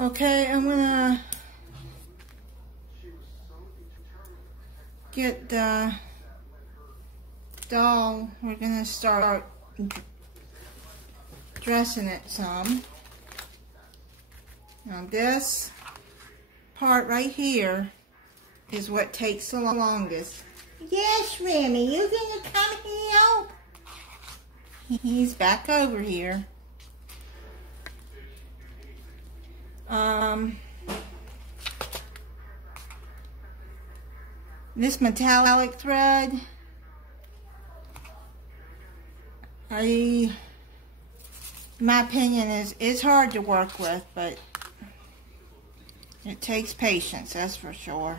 Okay, I'm gonna get the doll. We're gonna start dressing it some. Now this part right here is what takes the longest. Yes, Remy, you gonna come help? He's back over here. This metallic thread, my opinion is hard to work with, but it takes patience, that's for sure.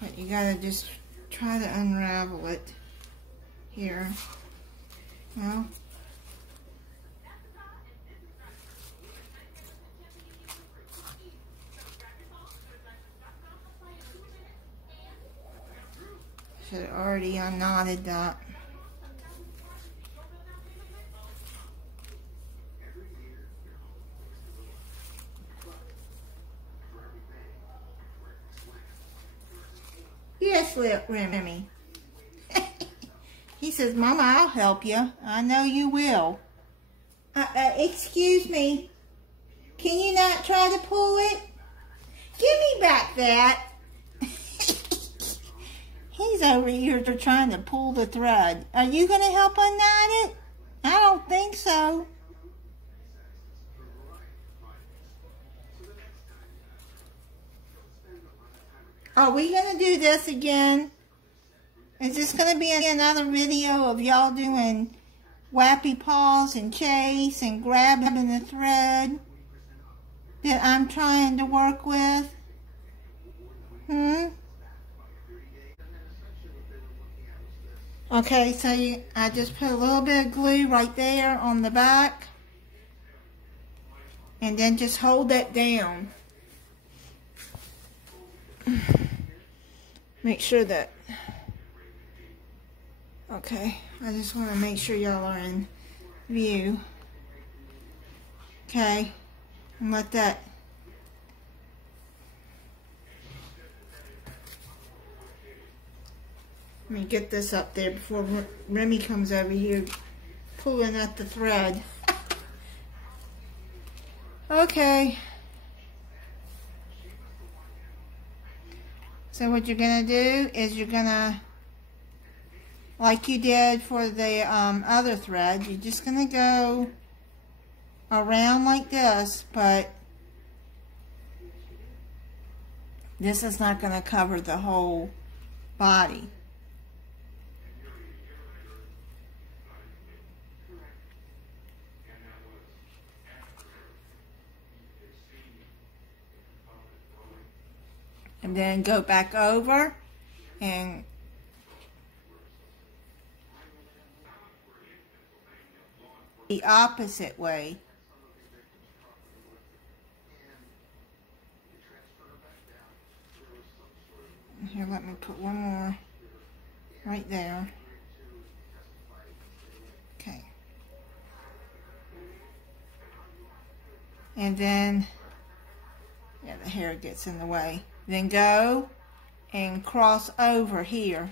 But you gotta just try to unravel it here. Well, should have already unknotted that. Yes, Remy. He says, Mama, I'll help you. I know you will. Excuse me. Can you not try to pull it? Give me back that. He's over here trying to pull the thread. Are you going to help unknot it? I don't think so. Are we going to do this again? Is this going to be another video of y'all doing wappy paws and chase and grabbing the thread that I'm trying to work with? Okay, so I just put a little bit of glue right there on the back. And then just hold that down. Make sure that, okay, I just want to make sure y'all are in view. Okay, and let that, let me get this up there before Remy comes over here pulling at the thread. Okay. So what you're going to do is you're going to, like you did for the other thread, you're just going to go around like this, but this is not going to cover the whole body. And then go back over and the opposite way. Here, let me put one more right there. Okay. And then, yeah, the hair gets in the way. Then go and cross over here.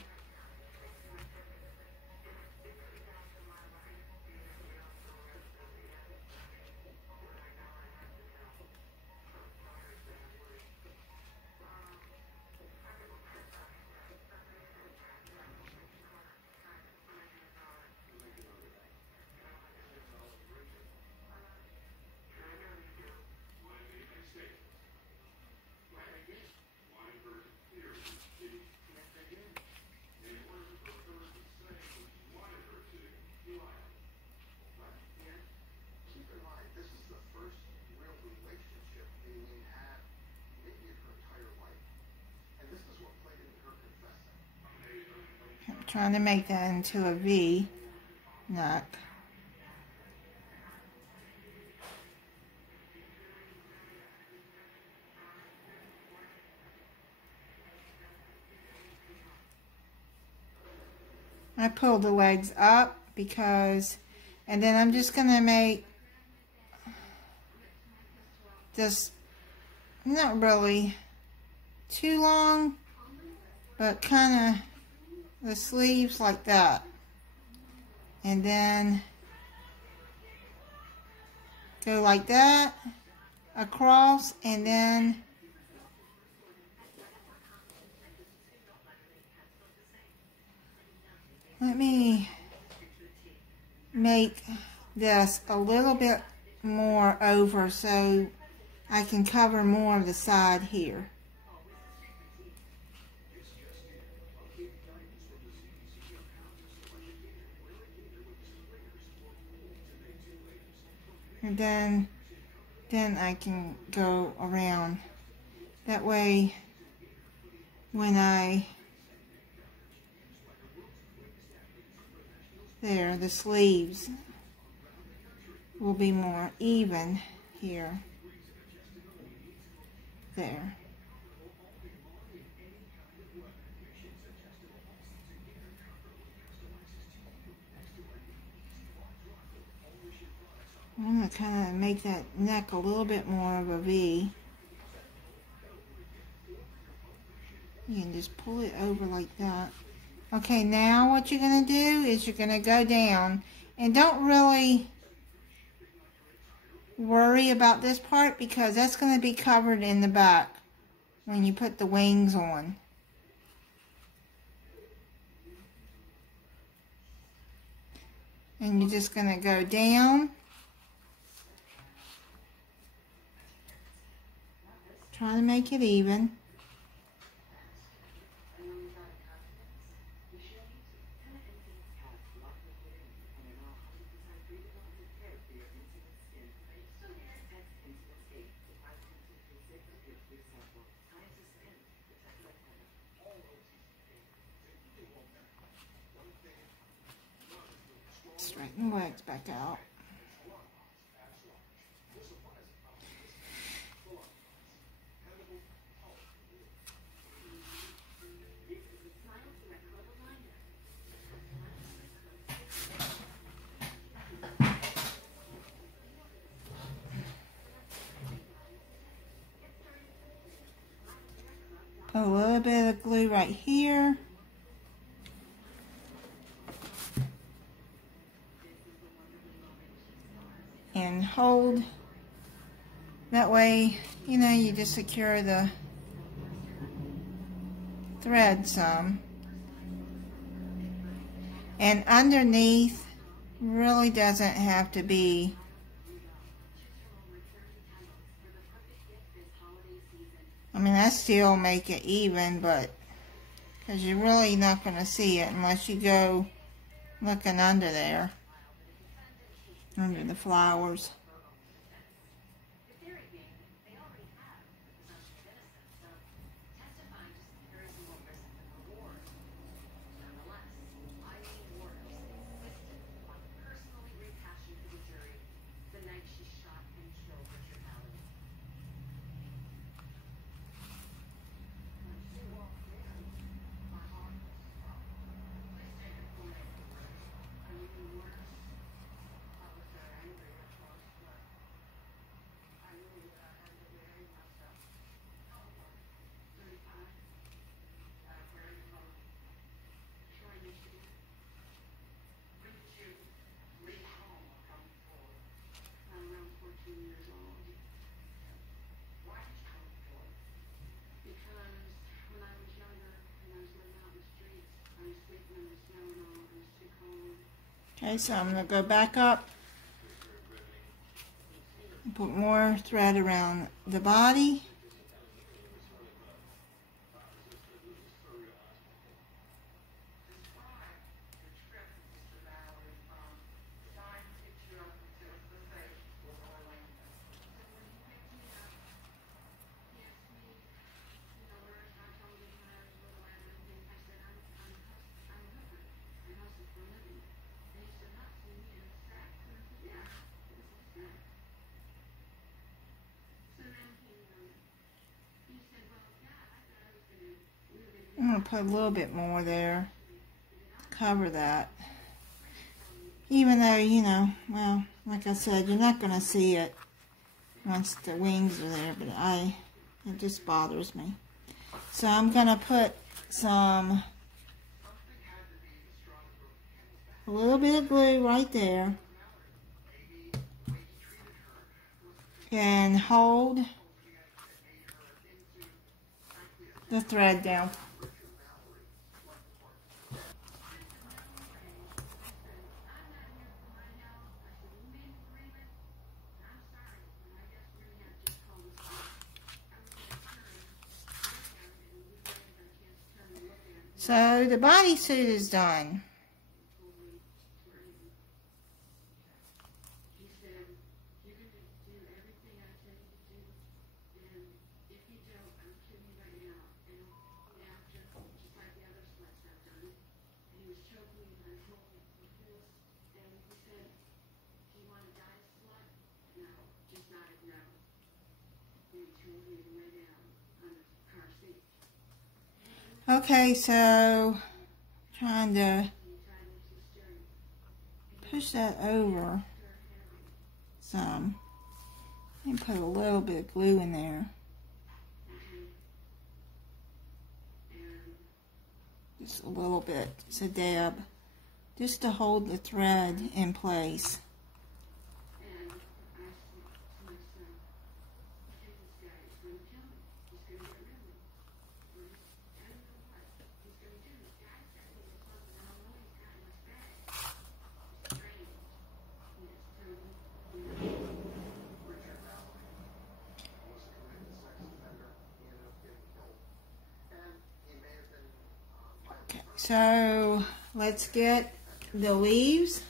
Trying to make that into a V neck. I pull the legs up because, and then I'm just going to make just not really too long, but kind of the sleeves like that. And then go like that across, and then let me make this a little bit more over so I can cover more of the side here. And then I can go around. That way, when the sleeves will be more even here. There. I'm going to kind of make that neck a little bit more of a V. You can just pull it over like that. Okay, now what you're going to do is you're going to go down, and don't really worry about this part because that's going to be covered in the back when you put the wings on. And you're just going to go down. Try to make it even. Straighten the legs back out. Put a little bit of glue right here. And hold. That way, you know, you just secure the thread some. And underneath really doesn't have to be I still make it even, but because you're really not going to see it unless you go looking under there, under the flowers. Okay, so I'm going to go back up and put more thread around the body. I'm going to put a little bit more there, cover that, even though, you know, well, like I said, you're not going to see it once the wings are there, but it just bothers me. So I'm gonna put a little bit of glue right there and hold the thread down. So the bodysuit is done. Okay, so trying to push that over some and put a little bit of glue in there. Just a little bit, just a dab, just to hold the thread in place. So let's get the leaves.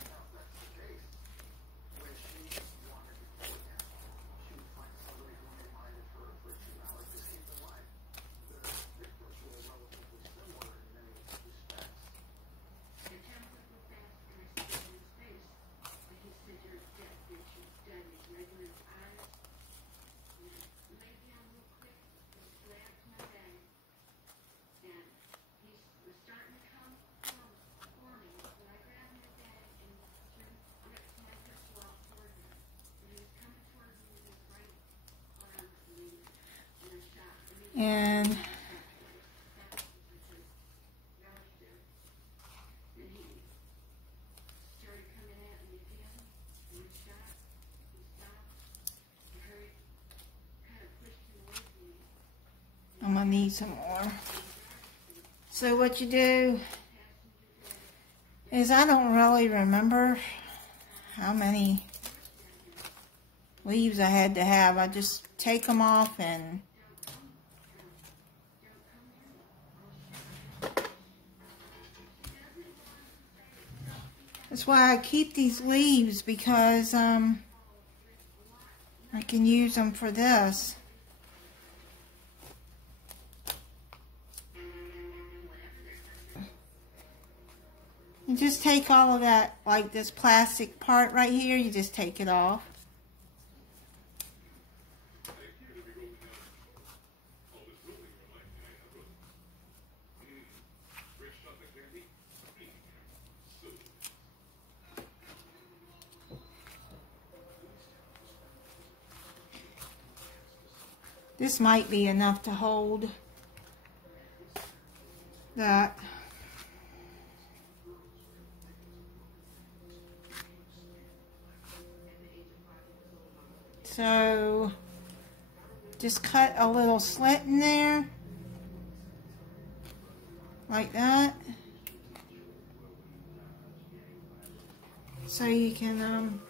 And I'm gonna need some more. So what you do is, I don't really remember how many leaves I had to have. I just take them off and that's why I keep these leaves, because I can use them for this. You just take all of that, like this plastic part right here, you just take it off. This might be enough to hold that. So just cut a little slit in there, like that, so you can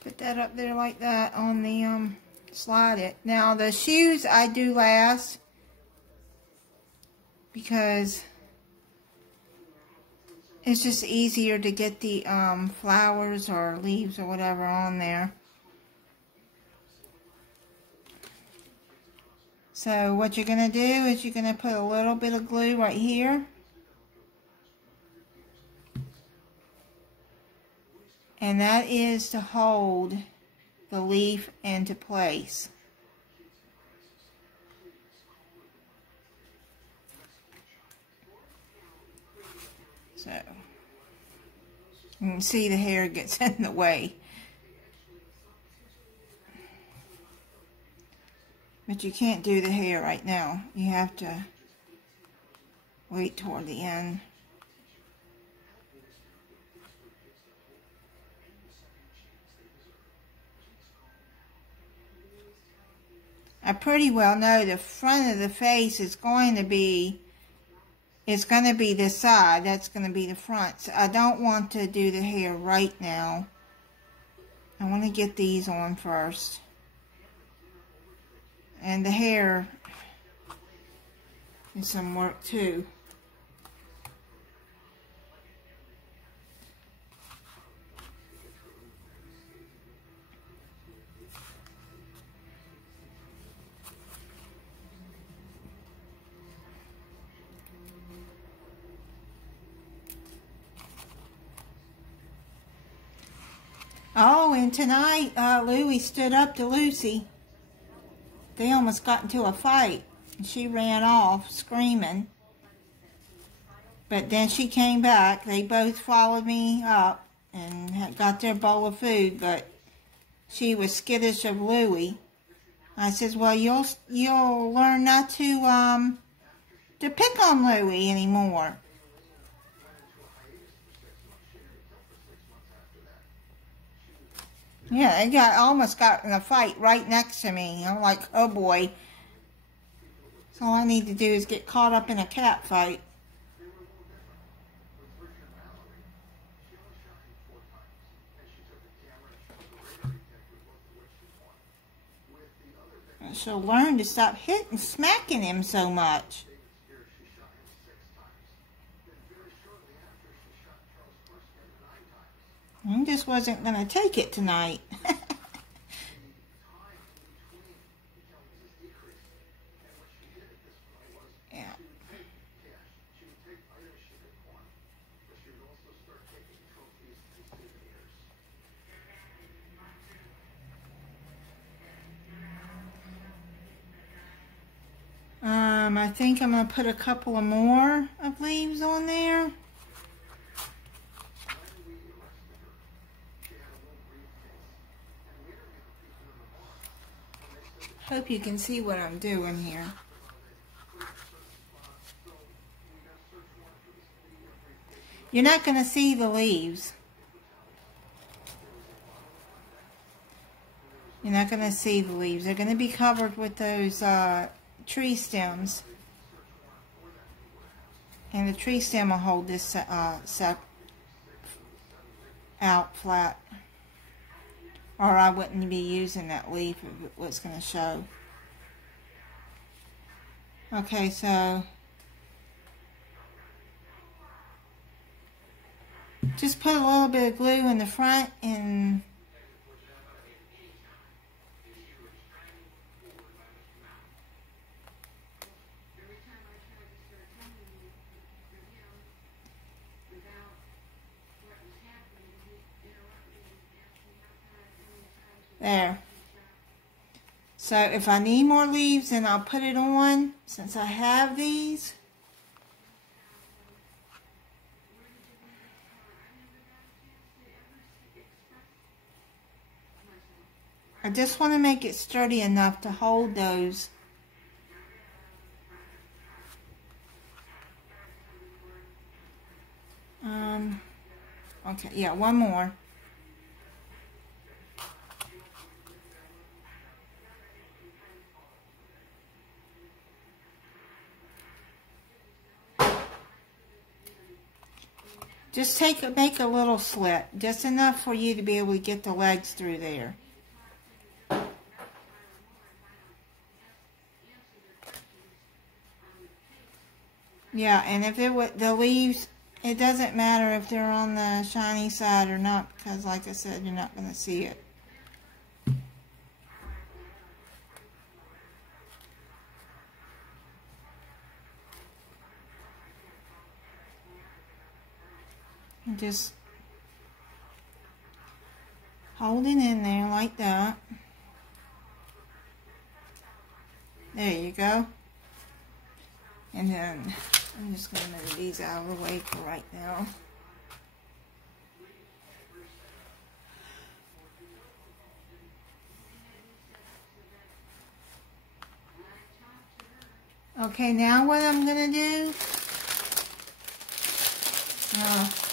put that up there like that on the slide it. Now the shoes I do last, because it's just easier to get the flowers or leaves or whatever on there. So what you're going to do is you're going to put a little bit of glue right here. and that is to hold the leaf into place. So, you can see the hair gets in the way. But you can't do the hair right now. You have to wait toward the end. I pretty well know the front of the face is going to be, it's going to be this side. That's going to be the front. So I don't want to do the hair right now. I want to get these on first. And the hair is some work too. Oh, and tonight, Louie stood up to Lucy. They almost got into a fight. And she ran off, screaming. But then she came back. They both followed me up and got their bowl of food. But she was skittish of Louie. I says, well, you'll learn not to pick on Louie anymore. Yeah, they almost got in a fight right next to me. I'm like, oh boy. So all I need to do is get caught up in a cat fight. And she'll learn to stop hitting, smacking him so much. I just wasn't going to take it tonight. Yeah. I think I'm going to put a couple of more of leaves on there. Hope you can see what I'm doing here. You're not going to see the leaves. You're not going to see the leaves. They're going to be covered with those tree stems. And the tree stem will hold this out flat. Or I wouldn't be using that leaf if it was going to show. Okay, so just put a little bit of glue in the front and there. So if I need more leaves, then I'll put it on since I have these. I just want to make it sturdy enough to hold those. Okay, yeah, one more. Just make a little slit, just enough for you to be able to get the legs through there. Yeah, and if the leaves, it doesn't matter if they're on the shiny side or not, because like I said, you're not going to see it. Just hold it in there like that. There you go. And then I'm just going to move these out of the way for right now. Okay, now what I'm going to do,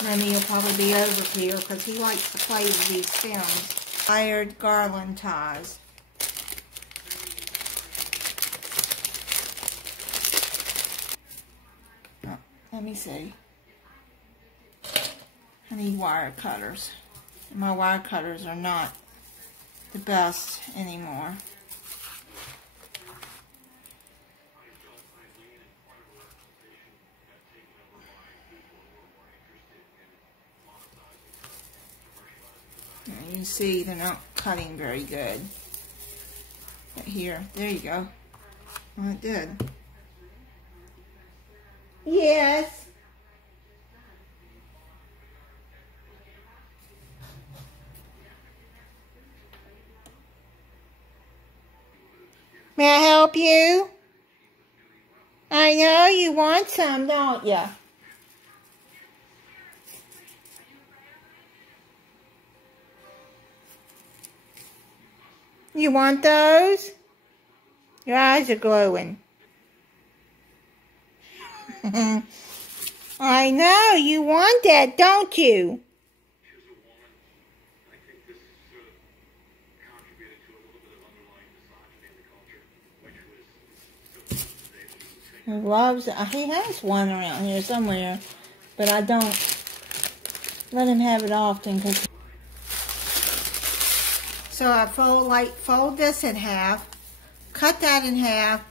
Remy will probably be over here because he likes to play with these stems. Wired garland ties. Oh, let me see. I need wire cutters. My wire cutters are not the best anymore. You can see they're not cutting very good. But here, there you go. Well, it did. Yes. May I help you? I know you want some, don't you? You want those? Your eyes are glowing. I know, you want that, don't you? He loves, he has one around here somewhere, but I don't let him have it often. So I fold this in half, cut that in half,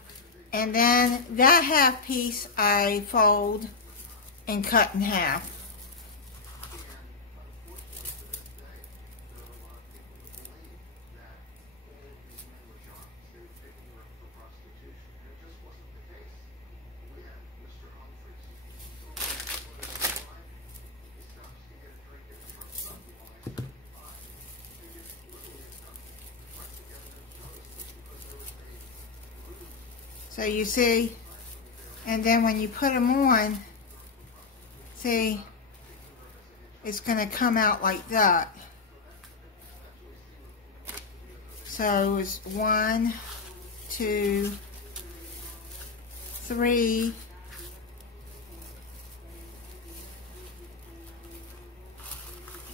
and then that half piece I fold and cut in half. So you see, and then when you put them on, see, it's going to come out like that. So it's 1, 2, 3,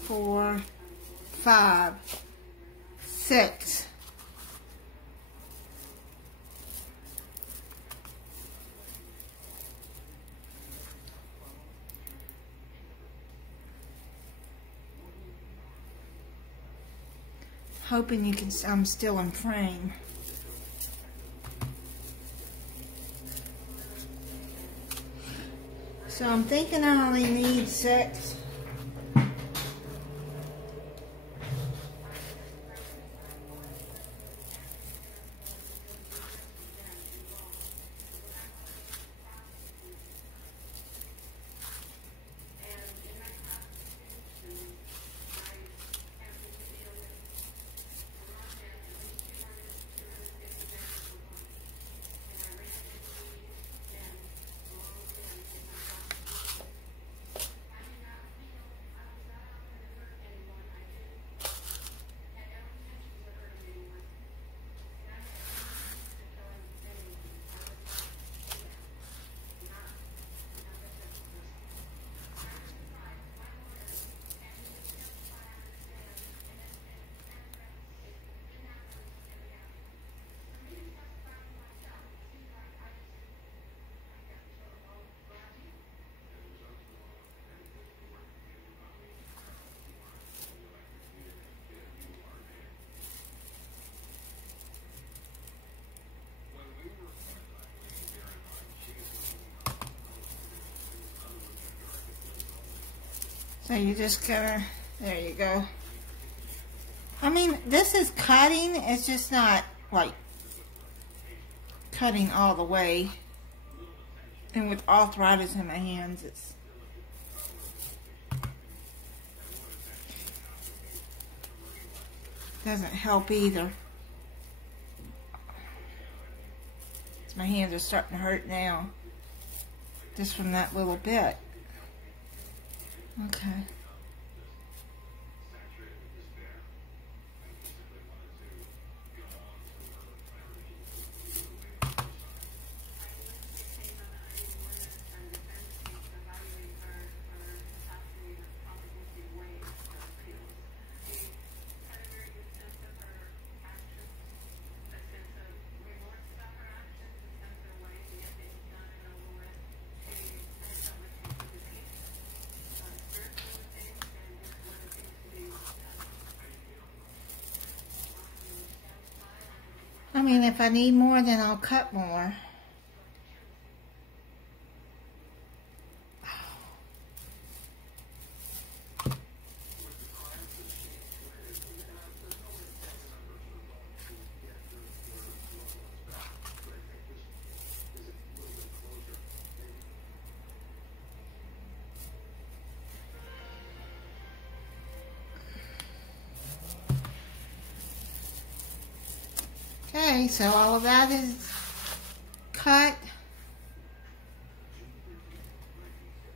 4, 5, 6. Hoping you can, I'm still in frame. So I'm thinking I only need 6. So you just gotta, there you go. I mean, this is cutting, it's just not like cutting all the way. And with arthritis in my hands, it's Doesn't help either. My hands are starting to hurt now, just from that little bit. Okay. I mean, if I need more, then I'll cut more. Okay, so all of that is cut.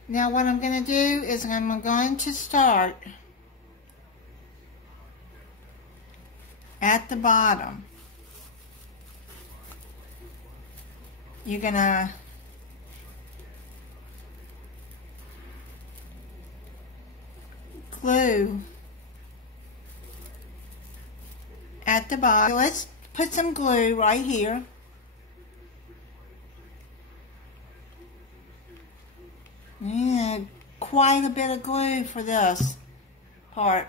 Now what I'm going to do is I'm going to start at the bottom. You're going to glue at the bottom. So let's put some glue right here. Yeah, quite a bit of glue for this part.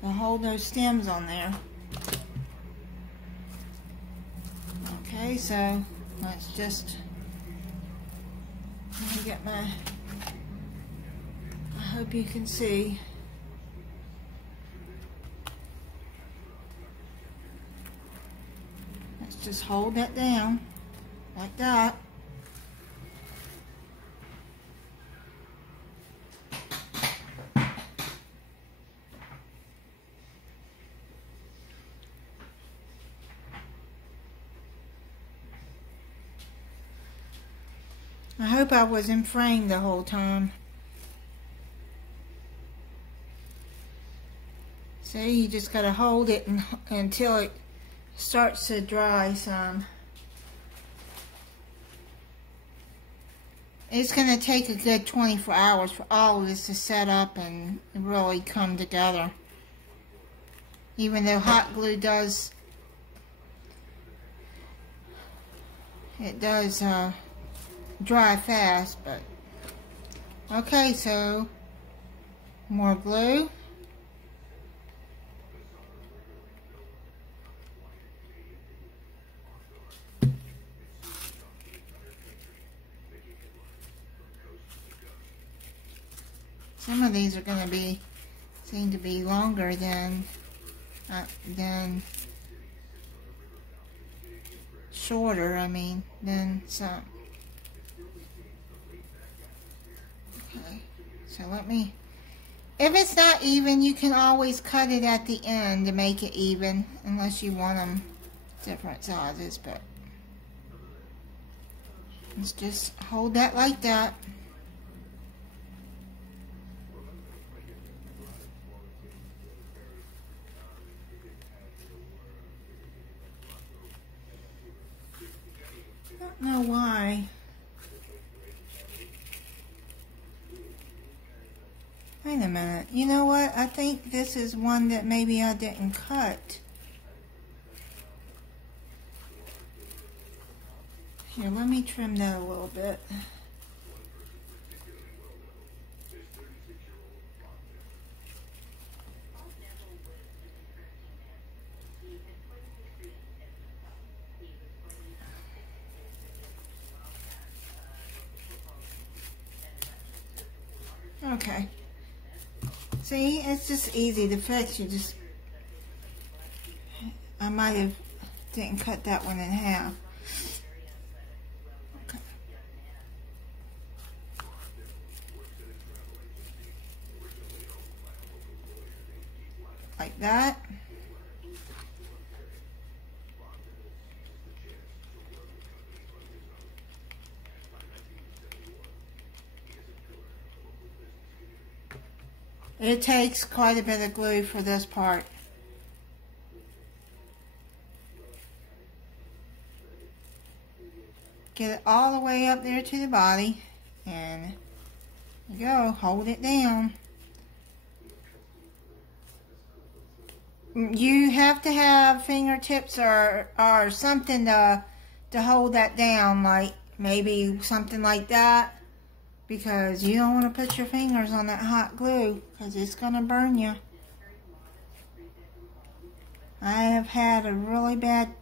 To hold those stems on there. Okay, so let's just let me get my, I hope you can see. Let's just hold that down like that. I hope I was in frame the whole time. See, you just gotta hold it until it starts to dry some. It's gonna take a good 24 hours for all of this to set up and really come together. Even though hot glue does, it does dry fast, but okay, so more glue. Some of these are going to seem to be longer than shorter, I mean, than some. Okay, so let me, if it's not even, you can always cut it at the end to make it even, unless you want them different sizes, but let's just hold that like that. I don't know why. Wait a minute. You know what? I think this is one that maybe I didn't cut. Here, let me trim that a little bit. Okay. See, it's just easy to fix. You just, I might have didn't cut that one in half. Okay. like that. It takes quite a bit of glue for this part. Get it all the way up there to the body, and there you go, hold it down. You have to have fingertips or something to hold that down, like maybe something like that, because you don't want to put your fingers on that hot glue because it's going to burn you. I have had a really bad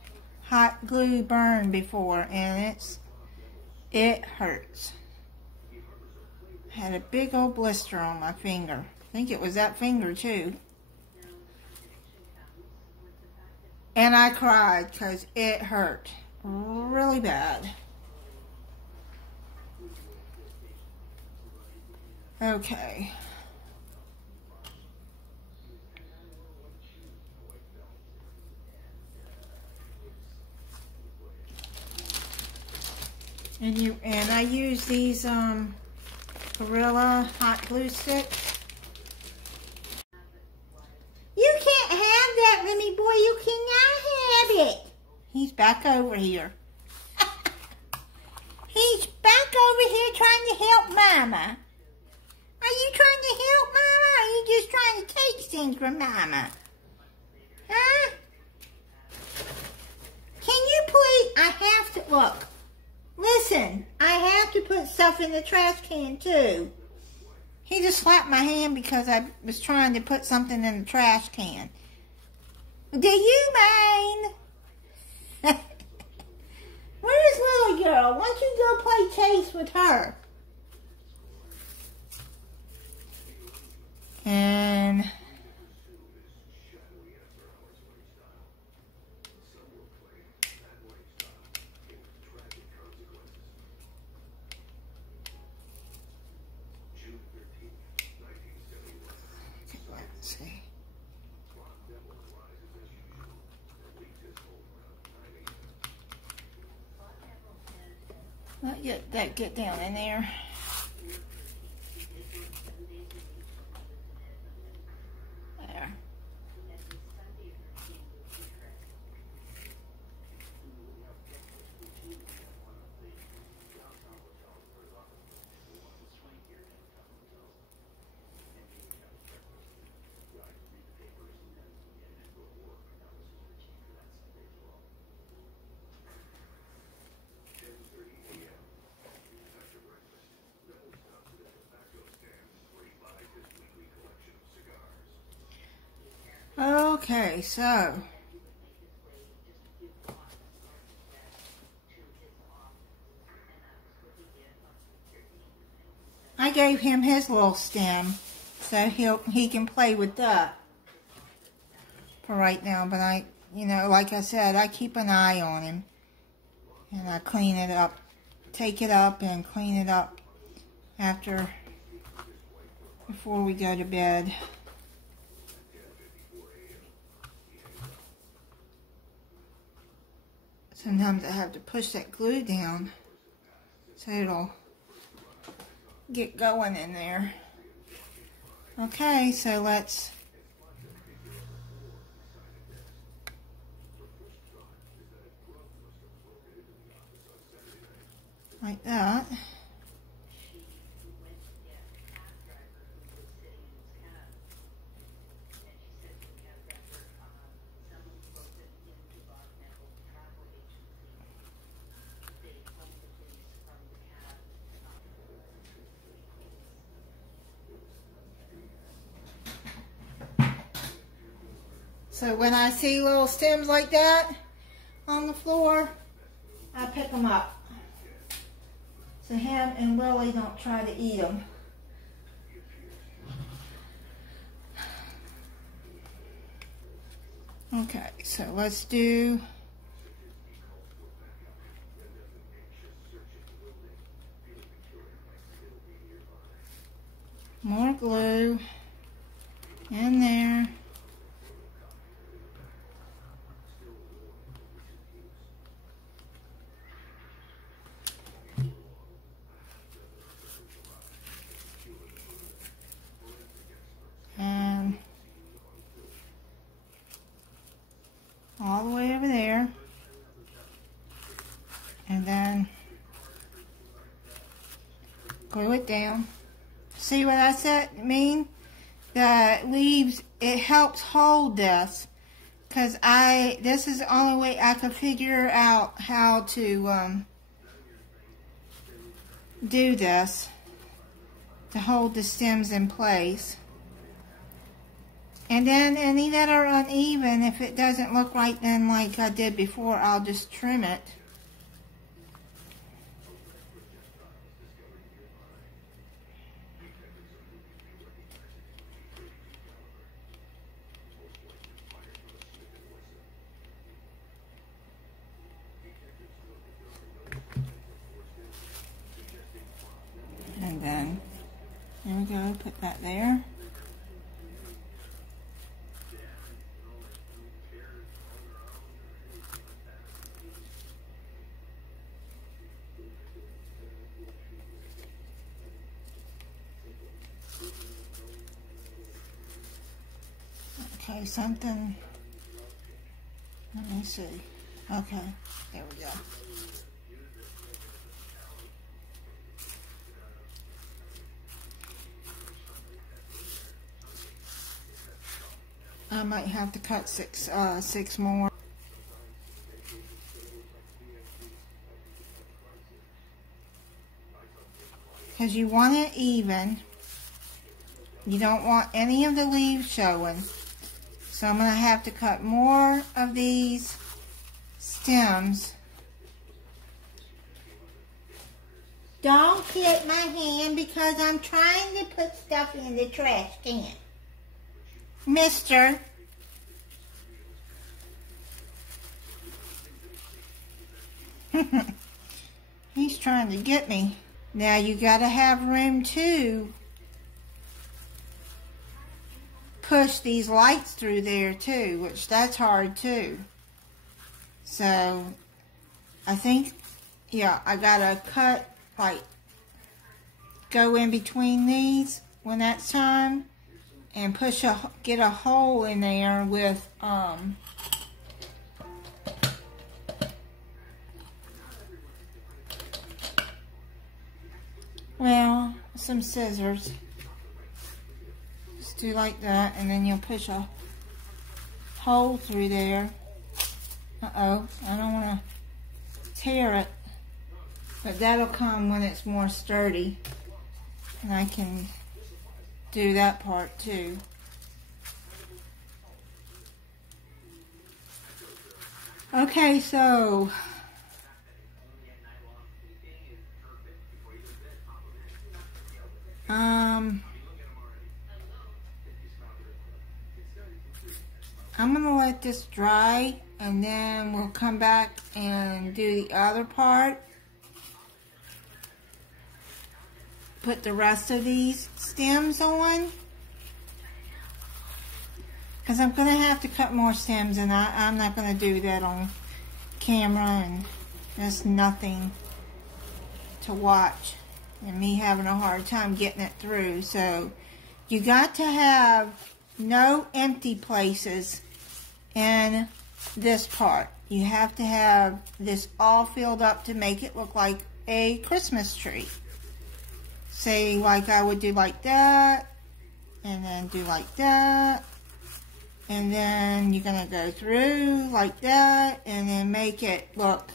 hot glue burn before, and it hurts. I had a big old blister on my finger. I think it was that finger too. And I cried because it hurt really bad. Okay. And I use these Gorilla hot glue sticks. You can't have that, Remy boy. You cannot have it. He's back over here. He's back over here trying to help Mama. Are you trying to help Mama, or are you just trying to take things from Mama? Huh? Can you please? I have to, look. Listen, I have to put stuff in the trash can too. He just slapped my hand because I was trying to put something in the trash can. Do you mind? Where's little girl? Why don't you go play chase with her? And let's see. Let that get down in there. There. Okay, so I gave him his little stem so he can play with that for right now, but like I said, I keep an eye on him and I clean it up, take it up and clean it up before we go to bed. Sometimes I have to push that glue down so it'll get going in there. Okay, so let's like that. So when I see little stems like that on the floor, I pick them up. So him and Lily don't try to eat them. Okay, so let's do more glue in there. glue it down. See what I said? I mean, the leaves, it helps hold this. Because this is the only way I could figure out how to do this. To hold the stems in place. And then any that are uneven, if it doesn't look right then like I did before, I'll just trim it. And then, there we go, put that there. Okay, something, let me see. Okay, there we go. I might have to cut six more. Because you want it even. You don't want any of the leaves showing. So I'm going to have to cut more of these stems. Don't hit my hand because I'm trying to put stuff in the trash can. Mister. He's trying to get me. Now you gotta have room to push these lights through there too, which that's hard too. So I think, yeah, I gotta cut, like, go in between these when that's time. And get a hole in there with, well, some scissors. Just do like that, and then you'll push a hole through there. Uh-oh, I don't want to tear it. But that'll come when it's more sturdy. And I can do that part too. Okay, so I'm gonna let this dry and then we'll come back and do the other part. Put the rest of these stems on, because I'm going to have to cut more stems, and I'm not going to do that on camera, and there's nothing to watch and me having a hard time getting it through. So you got to have no empty places in this part. You have to have this all filled up to make it look like a Christmas tree. Say, like I would do like that, and then do like that, and then you're going to go through like that, and then make it look,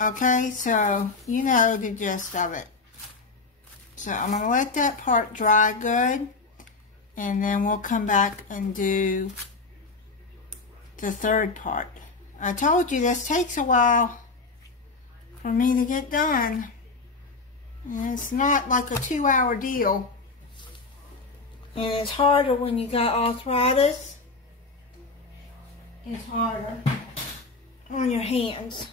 okay, so you know the gist of it. So I'm going to let that part dry good, and then we'll come back and do the third part. I told you this takes a while for me to get done. And it's not like a 2-hour deal. And it's harder when you got arthritis. It's harder on your hands.